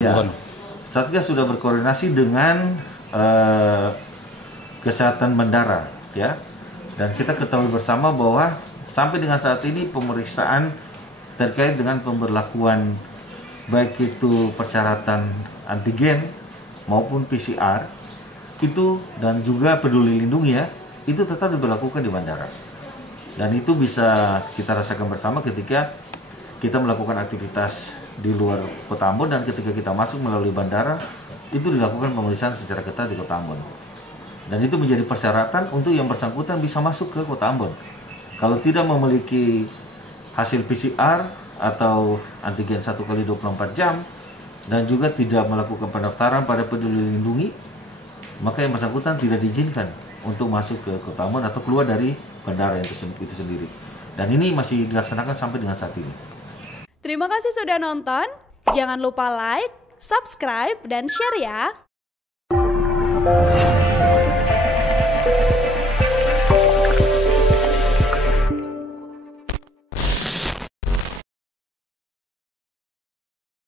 Ya, Satgas sudah berkoordinasi dengan kesehatan bandara, ya. Dan kita ketahui bersama bahwa sampai dengan saat ini pemeriksaan terkait dengan pemberlakuan baik itu persyaratan antigen maupun PCR itu dan juga peduli lindungi ya, itu tetap diberlakukan di bandara. Dan itu bisa kita rasakan bersama ketika kita melakukan aktivitas di luar Kota Ambon dan ketika kita masuk melalui bandara itu dilakukan pemeriksaan secara ketat di Kota Ambon. Dan itu menjadi persyaratan untuk yang bersangkutan bisa masuk ke Kota Ambon. Kalau tidak memiliki hasil PCR atau antigen 1x24 jam dan juga tidak melakukan pendaftaran pada peduli lindungi, maka yang bersangkutan tidak diizinkan untuk masuk ke Kota Ambon atau keluar dari bandara itu sendiri. Dan ini masih dilaksanakan sampai dengan saat ini. Terima kasih sudah nonton. Jangan lupa like, subscribe, dan share ya.